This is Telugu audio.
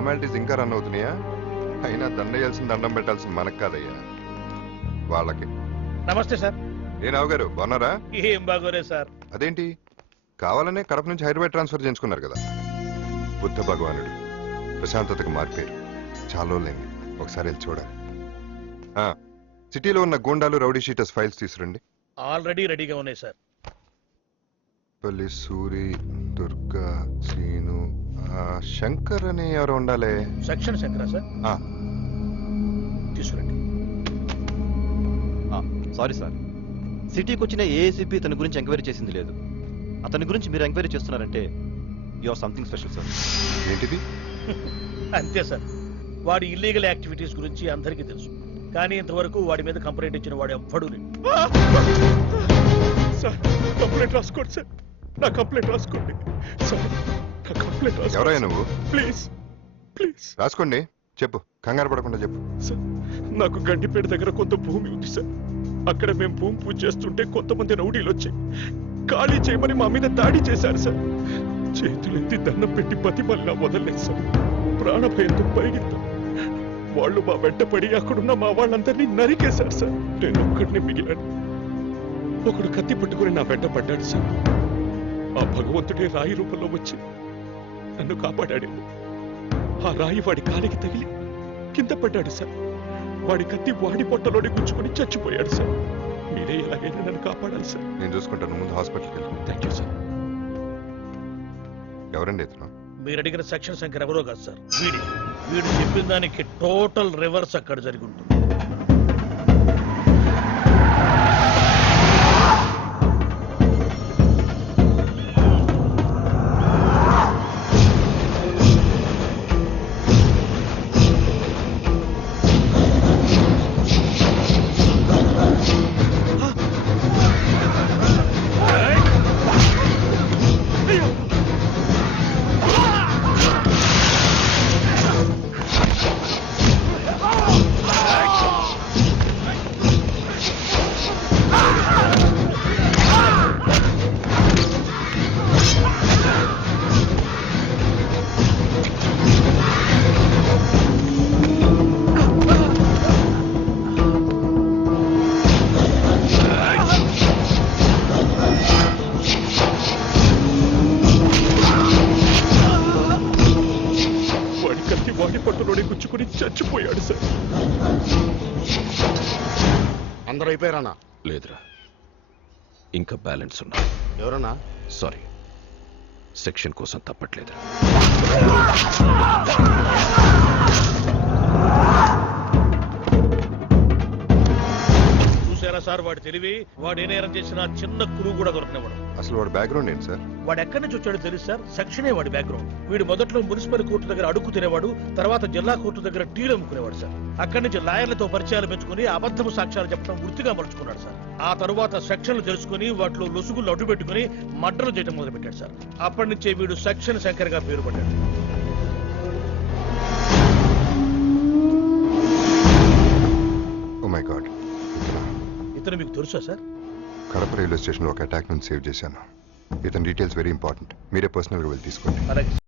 ఫార్మాలిటీస్ ఇంకా రన్ అవుతున్నాయా? అయినా దండేయాల్సిన దండం పెట్టాల్సిన మనకు కాదయ్యా, వాళ్ళకి. నమస్తే సార్. ఏ రావు గారు బాగున్నారా? ఏం బాగోరే సార్. అదేంటి కావాలనే కడప నుంచి హైదరాబాద్ ట్రాన్స్ఫర్ చేయించుకున్నారు కదా? బుద్ధ భగవానుడు ప్రశాంతతకు మార్పేరు. చాలా రోజులైంది, ఒకసారి వెళ్ళి చూడాలి. సిటీలో ఉన్న గూండాలు రౌడీ షీటర్స్ ఫైల్స్ తీసురండి. ఆల్రెడీ రెడీగా ఉన్నాయి సార్. పల్లి సూరి, దుర్గా, శ్రీను, శంకర్ అని ఎవరు ఉండాలి? సెక్షన్ శంకరా సార్? తీసుకురండి. సారీ సార్, సిటీకి వచ్చిన ఏఏసీపీ తన గురించి ఎంక్వైరీ చేసింది లేదు. అతని గురించి మీరు ఎంక్వైరీ చేస్తున్నారంటే you or something special sir. ఏంటిది? అంతే సార్. వాడి ఇల్లీగల్ యాక్టివిటీస్ గురించి అందరికీ తెలుసు, కానీ ఇంతవరకు వాడి మీద కంప్లైంట్ ఇచ్చిన వాడు ఎవ్వడూ లేడు. సార్ కంప్లైంట్ రాసుకోండి సార్, నా కంప్లైంట్ రాసుకోండి సార్, నా కంప్లైంట్ రాసుకోండి. ఎవరయ్యా నువ్వు? ప్లీజ్ ప్లీజ్ రాసుకోండి, చెప్పు, కంగారు పడకుండా చెప్పు. సార్ నాకు గండిపేట దగ్గర కొంత భూమి ఉంది సార్. అక్కడ మేము భూమి పూజ చేస్తుంటే కొంతమంది రౌడీలు వచ్చి ఖాళీ చేయమని మా మీద దాడి చేశారు సార్. చేతులెత్తి దండం పెట్టి బతిమల్లా వదలలేదు సార్. ప్రాణభయంతో పరిగెత్తాం. వాళ్ళు మా వెంట పడి అక్కడున్న మా వాళ్ళందరినీ నరికేశారు సార్. నేను ఒక్కడిని మిగిలాను. ఒకడు కత్తి పట్టుకుని నా వెంట పడ్డాడు సార్. ఆ భగవంతుడే రాయి రూపంలో వచ్చి నన్ను కాపాడాడు. ఆ రాయి వాడి కాలికి తగిలి కింద పడ్డాడు సార్. వాడి కత్తి వాడి పొట్టలోని గుచ్చుకుని చచ్చిపోయాడు సార్. మీరే ఎలాగైనా నన్ను కాపాడాలి సార్. నేను చూసుకుంటాను, ముందు హాస్పిటల్కి వెళ్ళు. Thank you sir. ఎవరండి ఇతను? మీరు అడిగిన సెక్షన్ శంకర్ ఎవరో కాదు సార్, వీడు చెప్పిన దానికి టోటల్ రివర్స్ అక్కడ జరిగి ఉంటుంది. గుచ్చుకుని చచ్చిపోయాడు సార్. అందరూ అయిపోయారన్నా? లేదురా, ఇంకా బ్యాలెన్స్ ఉన్నా. ఎవరన్నా? సారీ, సెక్షన్ కోసం తప్పట్లేదురా. చూసారా సార్ వాడి తెలివి? వాడు ఏ నేరం చేసిన చిన్న క్లూ కూడా దొరకనివ్వడం. అసలు వాడు బ్యాక్గ్రౌండ్ ఏంటి సార్? వాడు ఎక్కడి నుంచి వచ్చాడో తెలుసు సార్, సెక్షనే వాడి బ్యాక్గ్రౌండ్. వీడు మొదట్లో మున్సిపల్ కోర్టు దగ్గర అడుగు తినేవాడు, తర్వాత జిల్లా కోర్టు దగ్గర టీలు అమ్ముకునేవాడు సార్. అక్కడి నుంచి లాయర్లతో పరిచయాలు పెంచుకుని అబద్ధపు సాక్ష్యాలు చెప్పడం వృత్తిగా మలుచుకున్నాడు సార్. ఆ తరువాత సెక్షన్లు తెలుసుకుని వాటిలో లొసుగులు అడ్డు పెట్టుకుని మర్డర్లు చేయడం మొదలుపెట్టాడు సార్. అప్పటి నుంచే వీడు సెక్షన్ శంకర్ గా పేరు పడ్డాడు. ఓ మై గాడ్, ఇతను మీకు తెలుసా సార్? కడప రైల్వే స్టేషన్లో ఒక అటాక్ నుంచి సేవ్ చేశాను. ఇతని డీటెయిల్స్ వెరీ ఇంపార్టెంట్, మీరే పర్సనల్గా వెళ్ళి తీసుకోండి. అలాగే.